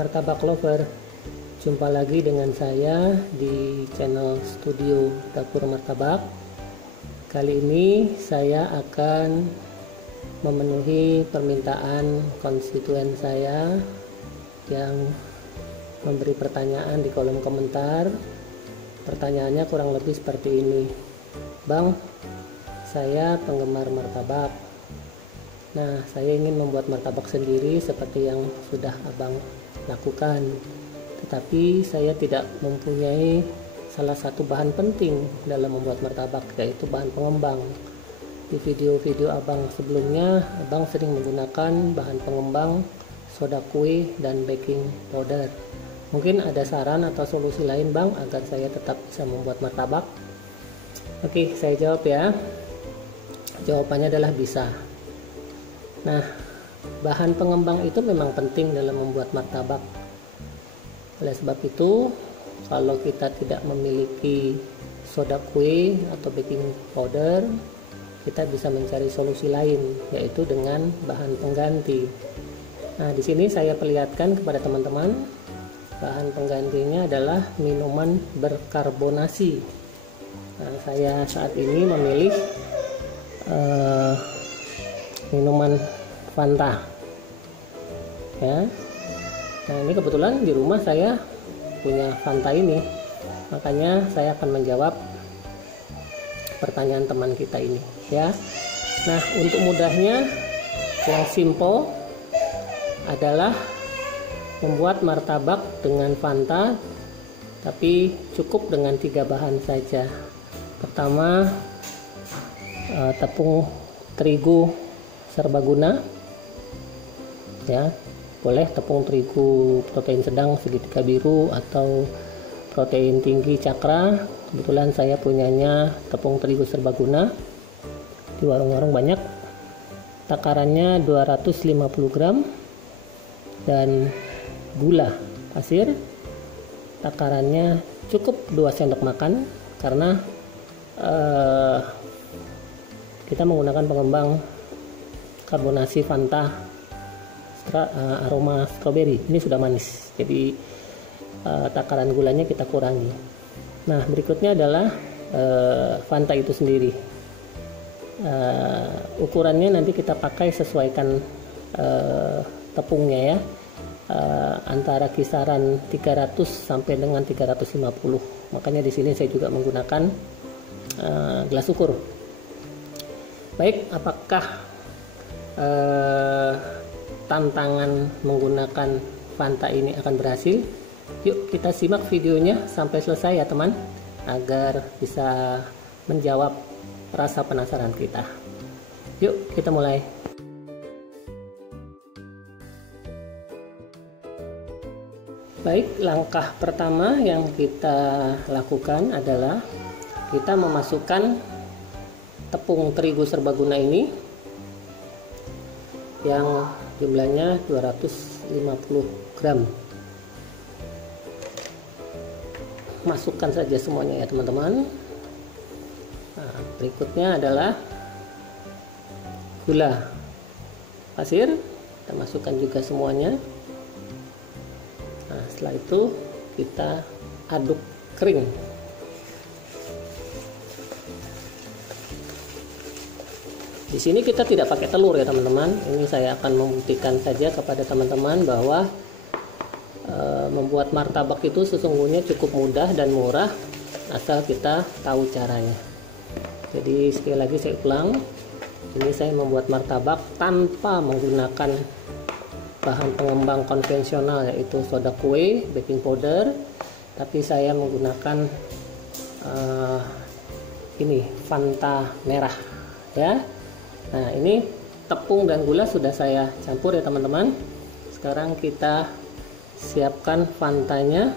martabak lover, jumpa lagi dengan saya di channel Studio Dapur Martabak. Kali ini saya akan memenuhi permintaan konstituen saya yang memberi pertanyaan di kolom komentar. Pertanyaannya kurang lebih seperti ini: Bang, saya penggemar martabak. Nah, saya ingin membuat martabak sendiri seperti yang sudah Abang lakukan. Tetapi saya tidak mempunyai salah satu bahan penting dalam membuat martabak, yaitu bahan pengembang. Di video-video Abang sebelumnya, Abang sering menggunakan bahan pengembang, soda kue, dan baking powder. Mungkin ada saran atau solusi lain, Bang, agar saya tetap bisa membuat martabak? Oke, saya jawab ya. Jawabannya adalah bisa. Nah, bahan pengembang itu memang penting dalam membuat martabak. Oleh sebab itu, kalau kita tidak memiliki soda kue atau baking powder, kita bisa mencari solusi lain, yaitu dengan bahan pengganti. Nah, di sini saya perlihatkan kepada teman-teman, bahan penggantinya adalah minuman berkarbonasi. Nah, saya saat ini memilih minuman Fanta ya. Nah, ini kebetulan di rumah saya punya Fanta ini, makanya saya akan menjawab pertanyaan teman kita ini ya. Nah, untuk mudahnya, yang simple adalah membuat martabak dengan Fanta, tapi cukup dengan 3 bahan saja. Pertama, tepung terigu serbaguna ya, boleh tepung terigu protein sedang segitiga biru atau protein tinggi cakra. Kebetulan saya punyanya tepung terigu serbaguna, di warung-warung banyak. Takarannya 250 gram, dan gula pasir takarannya cukup 2 sendok makan, karena kita menggunakan pengembang karbonasi Fanta aroma stroberi. Ini sudah manis, jadi takaran gulanya kita kurangi. Nah, berikutnya adalah Fanta itu sendiri. Ukurannya nanti kita pakai sesuaikan tepungnya ya, antara kisaran 300 sampai dengan 350. Makanya di sini saya juga menggunakan gelas ukur. Baik, apakah tantangan menggunakan Fanta ini akan berhasil? Yuk kita simak videonya sampai selesai ya teman, agar bisa menjawab rasa penasaran kita. Yuk kita mulai. Baik, langkah pertama yang kita lakukan adalah kita memasukkan tepung terigu serbaguna ini yang jumlahnya 250 gram. Masukkan saja semuanya ya teman-teman. Nah, berikutnya adalah gula pasir, kita masukkan juga semuanya. Nah, setelah itu kita aduk kering. Di sini kita tidak pakai telur ya teman-teman. Ini saya akan membuktikan saja kepada teman-teman bahwa membuat martabak itu sesungguhnya cukup mudah dan murah, asal kita tahu caranya. Jadi sekali lagi saya ulang, ini saya membuat martabak tanpa menggunakan bahan pengembang konvensional, yaitu soda kue, baking powder, tapi saya menggunakan ini Fanta merah ya. Nah, ini tepung dan gula sudah saya campur ya teman-teman. Sekarang kita siapkan Fantanya.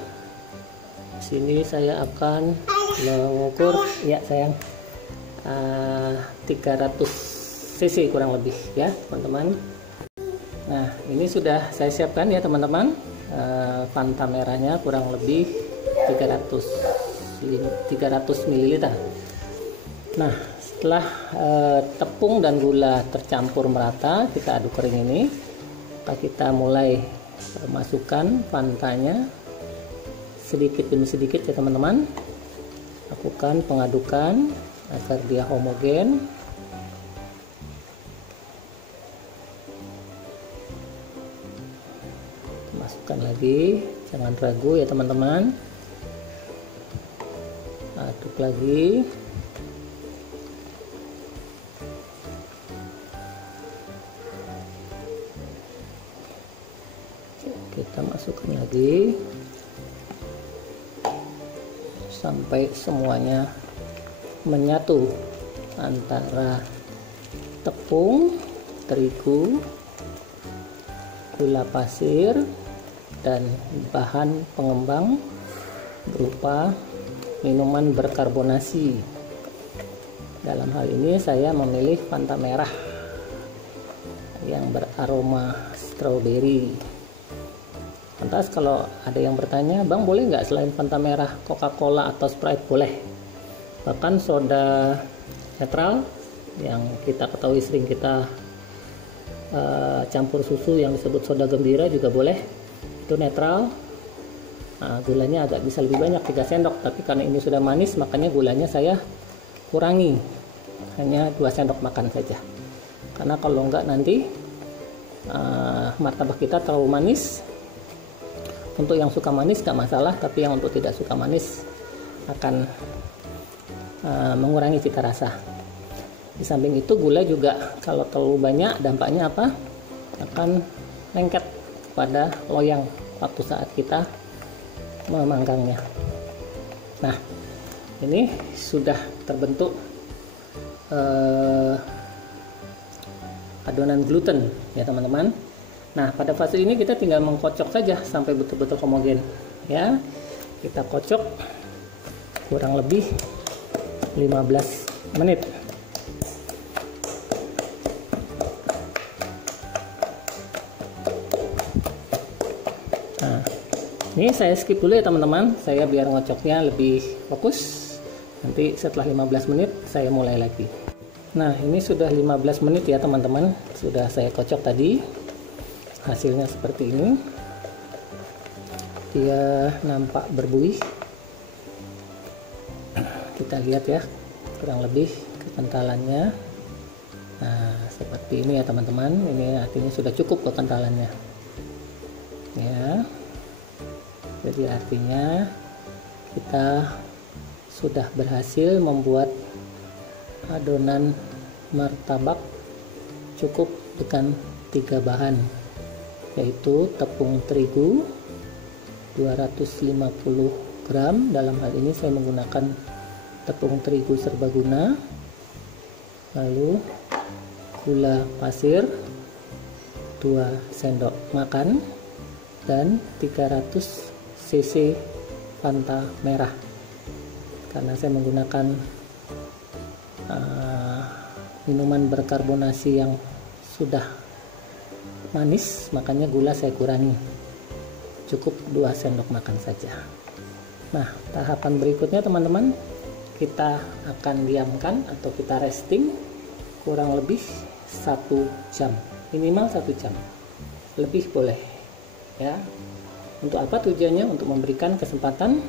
Di sini saya akan mengukur ya sayang 300 cc kurang lebih ya teman-teman. Nah, ini sudah saya siapkan ya teman-teman. Fanta merahnya kurang lebih 300 ml. Nah, setelah tepung dan gula tercampur merata, kita aduk kering ini, kita mulai masukkan Fantanya sedikit demi sedikit ya teman-teman. Lakukan pengadukan agar dia homogen. Masukkan lagi, jangan ragu ya teman-teman. Aduk lagi. Kita masukkan lagi sampai semuanya menyatu antara tepung terigu, gula pasir, dan bahan pengembang berupa minuman berkarbonasi. Dalam hal ini saya memilih Fanta merah yang beraroma strawberry. Lantas kalau ada yang bertanya, Bang boleh nggak selain Fanta merah, Coca-Cola atau Sprite? Boleh. Bahkan soda netral yang kita ketahui sering kita campur susu yang disebut soda gembira juga boleh. Itu netral. Nah, gulanya agak bisa lebih banyak, 3 sendok. Tapi karena ini sudah manis, makanya gulanya saya kurangi. Hanya 2 sendok makan saja. Karena kalau enggak nanti martabak kita terlalu manis. Untuk yang suka manis nggak masalah, tapi yang untuk tidak suka manis akan mengurangi cita rasa. Di samping itu gula juga kalau terlalu banyak dampaknya apa? Akan lengket pada loyang waktu saat kita memanggangnya. Nah, ini sudah terbentuk adonan gluten ya teman-teman. Nah, pada fase ini kita tinggal mengkocok saja sampai betul-betul homogen. Ya, kita kocok kurang lebih 15 menit. Nah, ini saya skip dulu ya teman-teman. Saya biar ngocoknya lebih fokus. Nanti setelah 15 menit saya mulai lagi. Nah, ini sudah 15 menit ya teman-teman. Sudah saya kocok tadi. Hasilnya seperti ini. Dia nampak berbuih. Kita lihat ya, kurang lebih kekentalannya. Nah, seperti ini ya teman-teman. Ini artinya sudah cukup kekentalannya. Ya. Jadi artinya kita sudah berhasil membuat adonan martabak cukup dengan 3 bahan, yaitu tepung terigu 250 gram. Dalam hal ini saya menggunakan tepung terigu serbaguna, lalu gula pasir 2 sendok makan, dan 300 cc Fanta merah. Karena saya menggunakan minuman berkarbonasi yang sudah manis, makanya gula saya kurangi, cukup 2 sendok makan saja. Nah, tahapan berikutnya teman-teman, kita akan diamkan atau kita resting kurang lebih 1 jam, minimal 1 jam, lebih boleh ya. Untuk apa tujuannya? Untuk memberikan kesempatan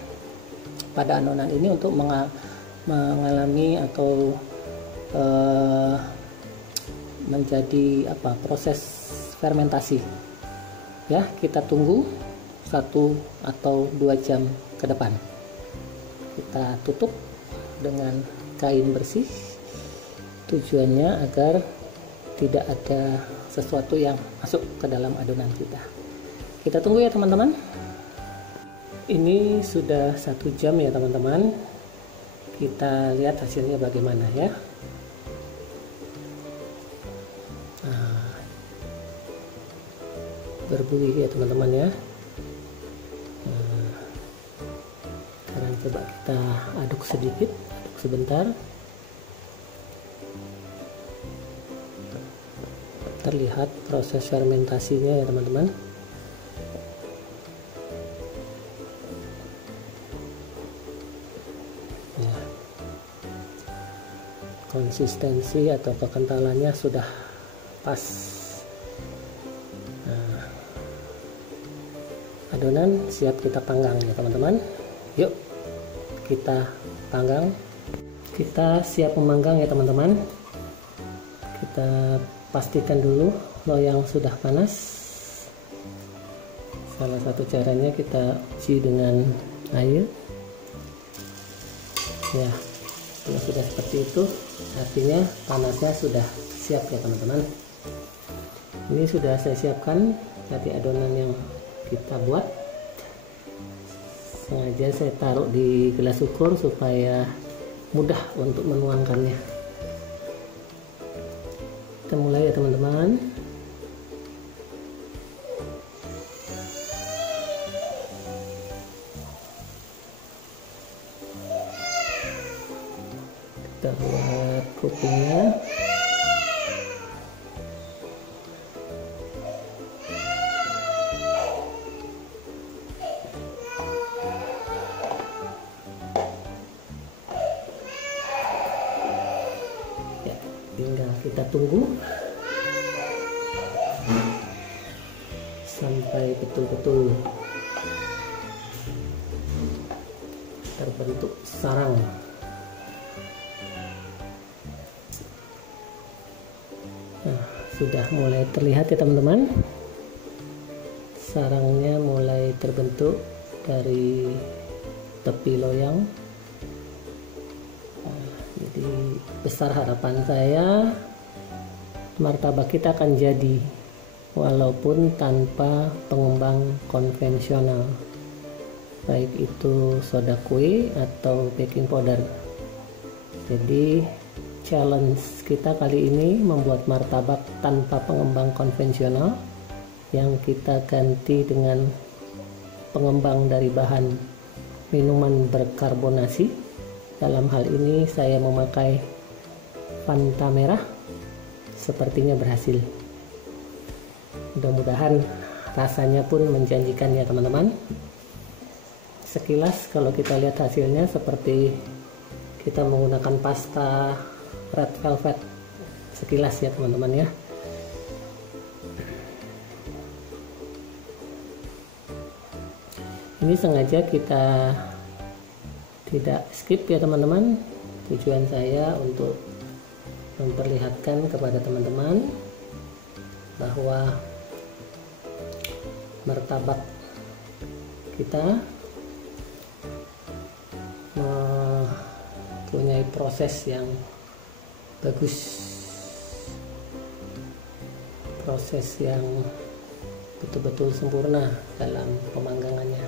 pada adonan ini untuk mengalami atau menjadi proses fermentasi ya. Kita tunggu 1 atau 2 jam ke depan. Kita tutup dengan kain bersih, tujuannya agar tidak ada sesuatu yang masuk ke dalam adonan kita. Kita tunggu ya teman-teman. Ini sudah 1 jam ya teman-teman. Kita lihat hasilnya bagaimana ya. Berbuih ya teman-teman ya. Sekarang coba kita aduk sedikit, aduk sebentar. Terlihat proses fermentasinya ya teman-teman. Ya. Konsistensi atau kekentalannya sudah pas. adonan siap kita panggang ya teman-teman. Yuk kita panggang. Kita siap memanggang ya teman-teman. Kita pastikan dulu loyang sudah panas. Salah satu caranya kita uji dengan air. Ya, kalau sudah seperti itu artinya panasnya sudah siap ya teman-teman. Ini sudah saya siapkan dari adonan yang kita buat. Sengaja saya taruh di gelas ukur supaya mudah untuk menuangkannya. Kita mulai ya teman-teman. Kita buat kupingnya. Ya, tinggal kita tunggu sampai betul-betul terbentuk sarang. Nah, sudah mulai terlihat ya teman-teman, sarangnya mulai terbentuk dari tepi loyang. Nah, jadi besar harapan saya martabak kita akan jadi walaupun tanpa pengembang konvensional, baik itu soda kue atau baking powder. Jadi challenge kita kali ini membuat martabak tanpa pengembang konvensional, yang kita ganti dengan pengembang dari bahan minuman berkarbonasi. Dalam hal ini saya memakai Fanta merah. Sepertinya berhasil. Mudah-mudahan rasanya pun menjanjikan ya teman-teman. Sekilas kalau kita lihat hasilnya seperti kita menggunakan pasta red velvet, sekilas ya teman-teman ya. Ini sengaja kita tidak skip ya teman-teman. Tujuan saya untuk memperlihatkan kepada teman-teman bahwa martabak kita mempunyai proses yang bagus, proses yang betul-betul sempurna dalam pemanggangannya.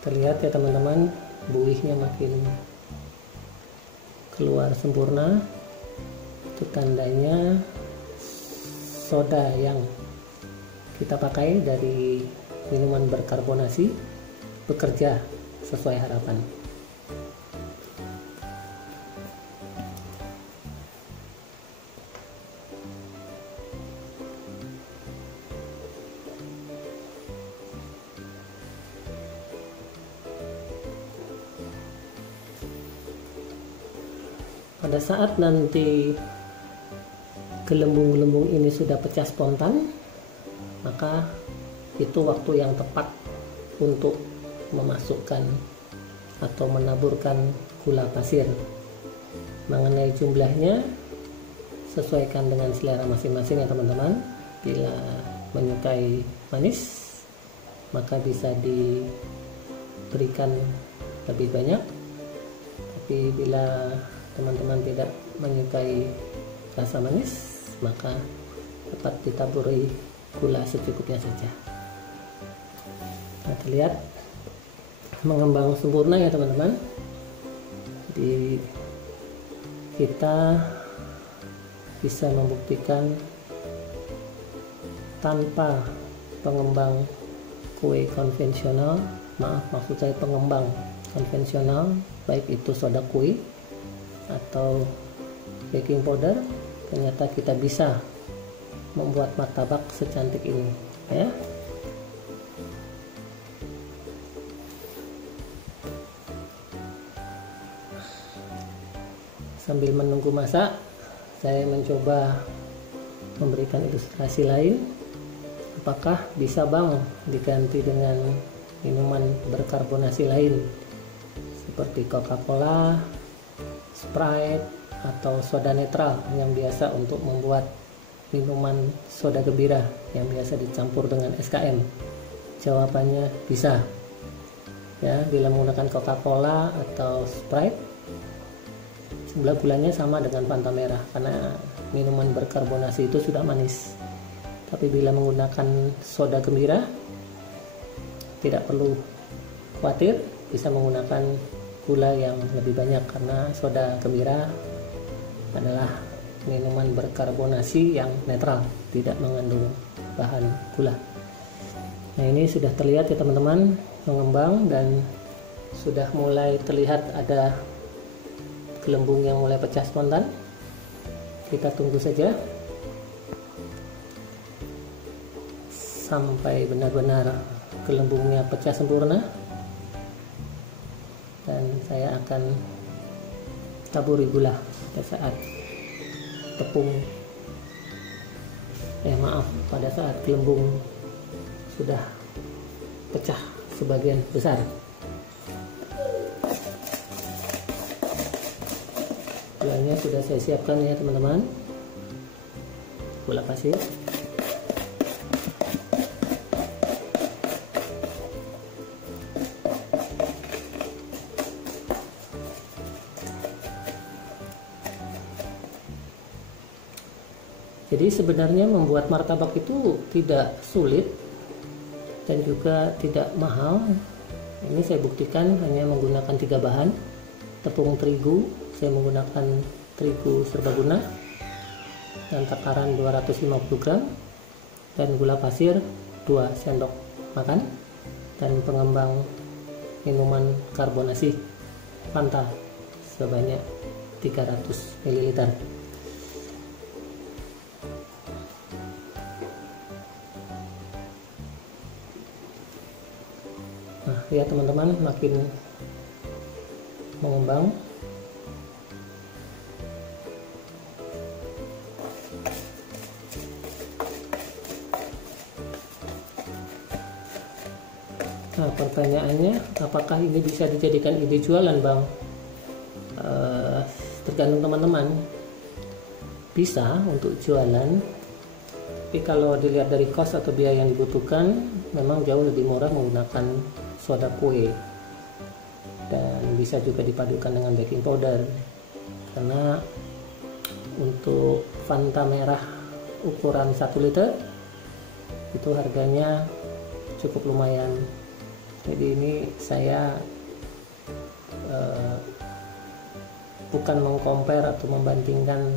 Terlihat ya teman-teman, buihnya makin keluar sempurna. Itu tandanya soda yang kita pakai dari minuman berkarbonasi bekerja sesuai harapan. Pada saat nanti gelembung-gelembung ini sudah pecah spontan, maka itu waktu yang tepat untuk memasukkan atau menaburkan gula pasir. Mengenai jumlahnya sesuaikan dengan selera masing-masing ya teman-teman. Bila menyukai manis, maka bisa diberikan lebih banyak. Tapi bila teman-teman tidak menyukai rasa manis, maka dapat ditaburi gula secukupnya saja. Nah, terlihat mengembang sempurna ya teman-teman. Jadi kita bisa membuktikan tanpa pengembang kue konvensional, maksud saya pengembang konvensional, baik itu soda kue atau baking powder, ternyata kita bisa membuat martabak secantik ini ya. Sambil menunggu masak, saya mencoba memberikan ilustrasi lain. Apakah bisa Bang diganti dengan minuman berkarbonasi lain seperti Coca-Cola, Sprite, atau soda netral yang biasa untuk membuat minuman soda gembira yang biasa dicampur dengan SKM? Jawabannya bisa. Ya, bila menggunakan Coca-Cola atau Sprite, jumlah gulanya sama dengan Fanta merah karena minuman berkarbonasi itu sudah manis. Tapi bila menggunakan soda gembira, tidak perlu khawatir, bisa menggunakan gula yang lebih banyak karena soda gembira adalah minuman berkarbonasi yang netral, tidak mengandung bahan gula. Nah, ini sudah terlihat ya teman-teman, mengembang dan sudah mulai terlihat ada gelembung yang mulai pecah spontan. Kita tunggu saja sampai benar-benar gelembungnya pecah sempurna, dan saya akan taburi gula pada saat pada saat gelembung sudah pecah sebagian besar. Gulanya sudah saya siapkan ya teman-teman, gula pasir. Jadi sebenarnya membuat martabak itu tidak sulit dan juga tidak mahal. Ini saya buktikan hanya menggunakan 3 bahan. Tepung terigu, saya menggunakan terigu serbaguna dan takaran 250 gram, dan gula pasir 2 sendok makan, dan pengembang minuman karbonasi Fanta sebanyak 300 ml. Nah, ya teman-teman, makin mengembang. Nah, pertanyaannya, apakah ini bisa dijadikan ide jualan Bang? Tergantung teman-teman. Bisa untuk jualan, tapi kalau dilihat dari cost atau biaya yang dibutuhkan, memang jauh lebih murah menggunakan soda kue, dan bisa juga dipadukan dengan baking powder, karena untuk Fanta merah ukuran 1 liter itu harganya cukup lumayan. Jadi ini saya bukan mengcompare atau membandingkan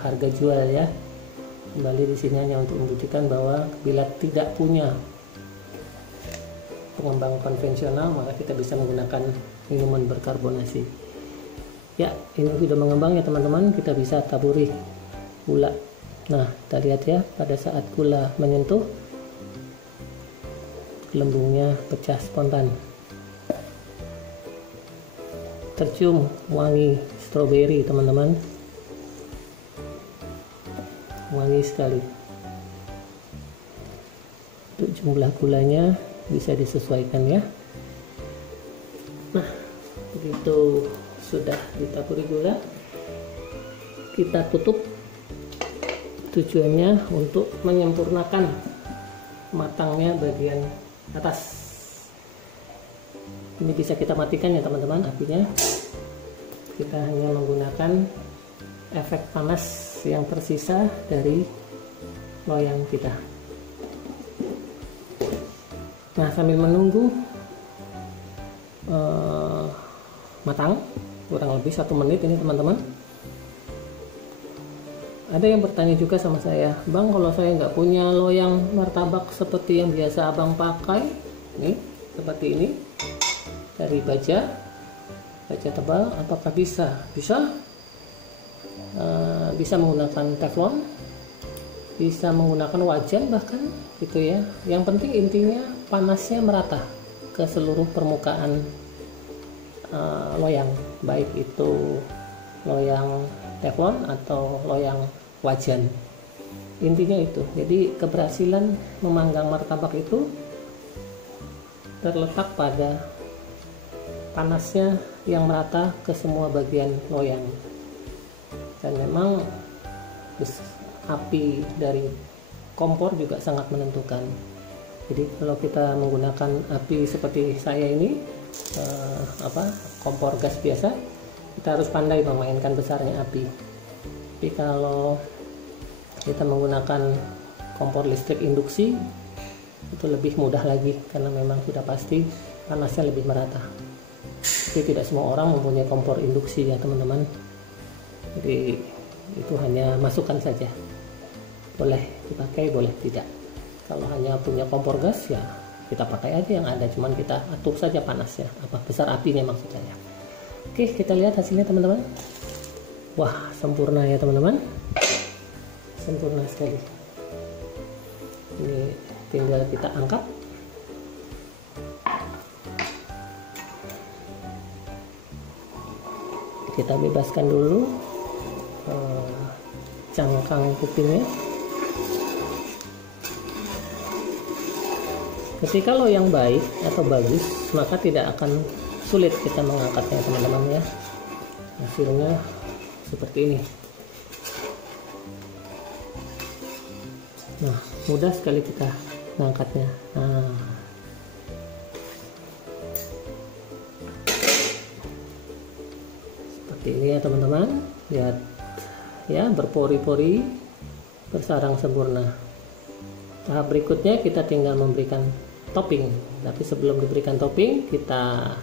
harga jual ya. Kembali di sini hanya untuk membuktikan bahwa bila tidak punya pengembang konvensional, maka kita bisa menggunakan minuman berkarbonasi. Ya, ini sudah mengembang ya teman-teman. Kita bisa taburi gula. Nah, kita lihat ya, pada saat gula menyentuh, gelembungnya pecah spontan. Tercium wangi stroberi teman-teman, wangi sekali. Untuk jumlah gulanya bisa disesuaikan ya. Nah, begitu sudah ditaburi gula, kita tutup. Tujuannya untuk menyempurnakan matangnya bagian atas. Ini bisa kita matikan ya teman-teman apinya. Kita hanya menggunakan efek panas yang tersisa dari loyang kita. Nah, sambil menunggu matang kurang lebih 1 menit ini teman-teman, ada yang bertanya juga sama saya, Bang, kalau saya nggak punya loyang martabak seperti yang biasa Abang pakai, nih seperti ini, dari baja tebal, apakah bisa? Bisa menggunakan teflon, bisa menggunakan wajan bahkan gitu ya. Yang penting intinya panasnya merata ke seluruh permukaan loyang, baik itu loyang teflon atau loyang wajan. intinya itu. Jadi keberhasilan memanggang martabak itu terletak pada panasnya yang merata ke semua bagian loyang. Dan memang api dari kompor juga sangat menentukan. Jadi kalau kita menggunakan api seperti saya ini, kompor gas biasa, kita harus pandai memainkan besarnya api. Tapi kalau kita menggunakan kompor listrik induksi, itu lebih mudah lagi karena memang sudah pasti panasnya lebih merata. Jadi tidak semua orang mempunyai kompor induksi ya teman-teman. Jadi itu hanya masukan saja, boleh dipakai boleh tidak. Kalau hanya punya kompor gas ya kita pakai aja yang ada, cuman kita atur saja panasnya, besar apinya maksud saya. Oke, kita lihat hasilnya teman-teman. Wah, sempurna ya teman-teman, sempurna sekali. Ini tinggal kita angkat. Kita bebaskan dulu cangkang kupingnya. Ketika loyang baik atau bagus, maka tidak akan sulit kita mengangkatnya teman-teman ya. Hasilnya seperti ini. Nah, mudah sekali kita mengangkatnya. Nah, seperti ini ya teman-teman. Lihat ya, berpori-pori, bersarang sempurna. Tahap berikutnya kita tinggal memberikan topping. Tapi sebelum diberikan topping, kita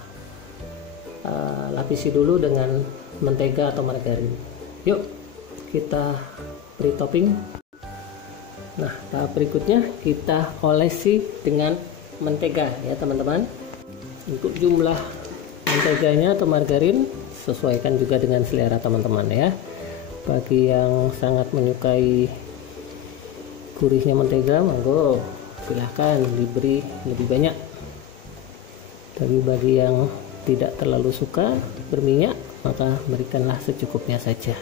lapisi dulu dengan mentega atau margarin. Yuk kita beri topping. Nah, tahap berikutnya kita olesi dengan mentega ya teman-teman. Untuk jumlah menteganya atau margarin sesuaikan juga dengan selera teman-teman ya. Bagi yang sangat menyukai gurihnya mentega, monggo silahkan diberi lebih banyak. Tapi bagi yang tidak terlalu suka berminyak, maka berikanlah secukupnya saja.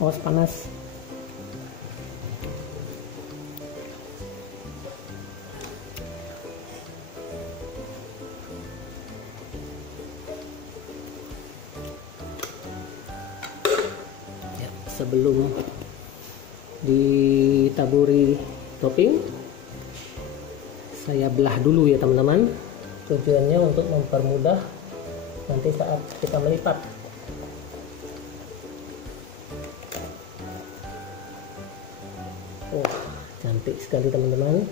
Awas panas. Sebelum ditaburi topping, saya belah dulu ya teman-teman. Tujuannya untuk mempermudah nanti saat kita melipat. Oh, cantik sekali teman-teman.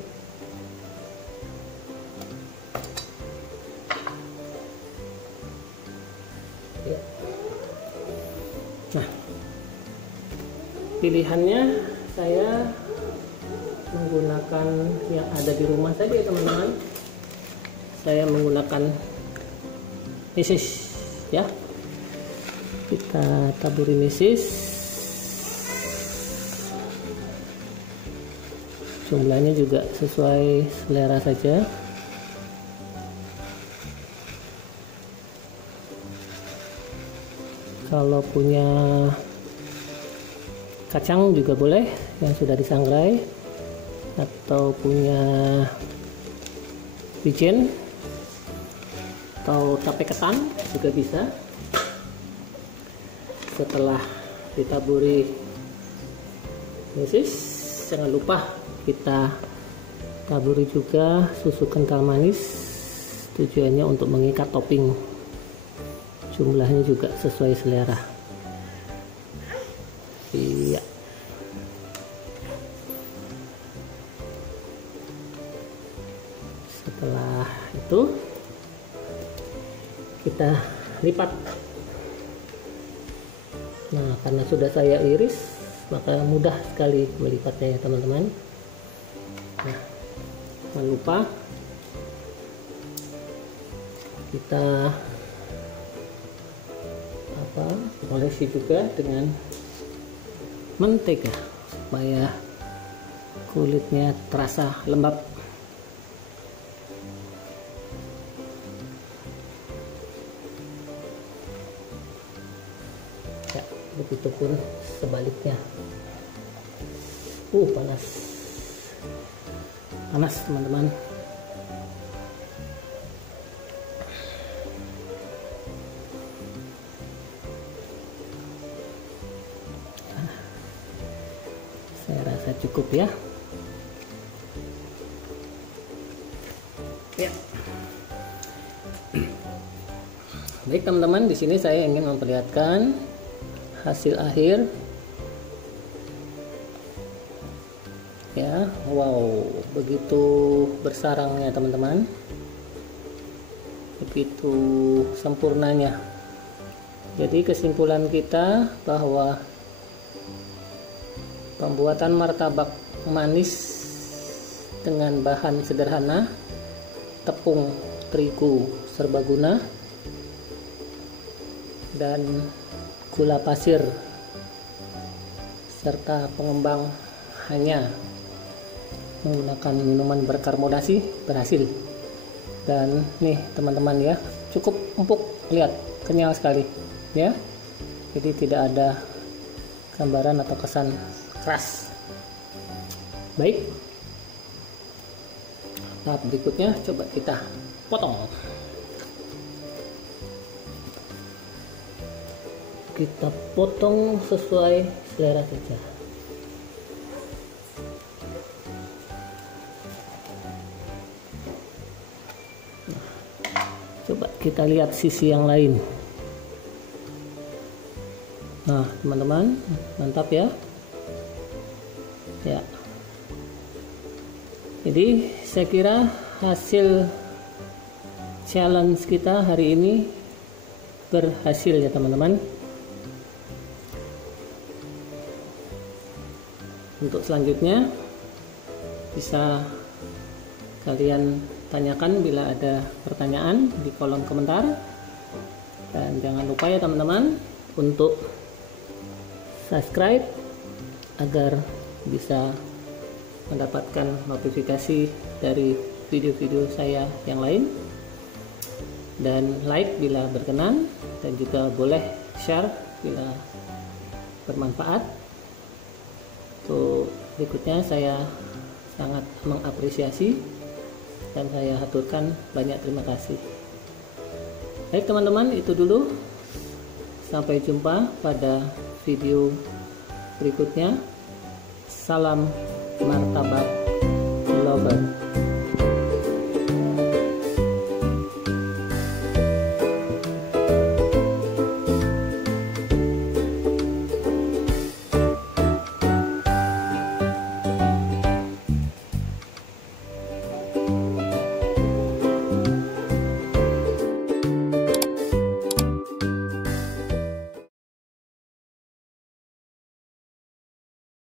Ya. Nah, pilihannya saya menggunakan yang ada di rumah saja ya teman-teman. Saya menggunakan mesis ya. Kita taburi mesis. Jumlahnya juga sesuai selera saja. Kalau punya kacang juga boleh yang sudah disangrai, atau punya wijen atau tape ketan juga bisa. Setelah ditaburi mesis, jangan lupa kita taburi juga susu kental manis, tujuannya untuk mengikat topping. Jumlahnya juga sesuai selera. Iya. Setelah itu kita lipat. Nah, karena sudah saya iris, maka mudah sekali melipatnya ya teman-teman. Nah, jangan lupa kita olesi juga dengan mentega supaya kulitnya terasa lembab. begitupun sebaliknya. Panas teman-teman. Saya rasa cukup ya. Ya. Baik teman-teman, di sini saya ingin memperlihatkan hasil akhir. Ya, wow, begitu bersarangnya teman-teman, begitu sempurnanya. Jadi kesimpulan kita bahwa pembuatan martabak manis dengan bahan sederhana, tepung terigu serbaguna dan gula pasir serta pengembang hanya menggunakan minuman berkarbonasi berhasil. Dan nih teman-teman ya, cukup empuk, lihat kenyal sekali ya. Jadi tidak ada gambaran atau kesan keras. Baik, tahap berikutnya coba kita potong. Kita potong sesuai selera saja. Coba kita lihat sisi yang lain. Nah teman-teman, mantap ya. Ya, jadi saya kira hasil challenge kita hari ini berhasil ya teman-teman. Untuk selanjutnya bisa kalian tanyakan bila ada pertanyaan di kolom komentar. Dan jangan lupa ya teman-teman untuk subscribe agar bisa mendapatkan notifikasi dari video-video saya yang lain, dan like bila berkenan, dan juga boleh share bila bermanfaat. Untuk berikutnya saya sangat mengapresiasi dan saya haturkan banyak terima kasih. Baik teman-teman, itu dulu. Sampai jumpa pada video berikutnya. Salam martabak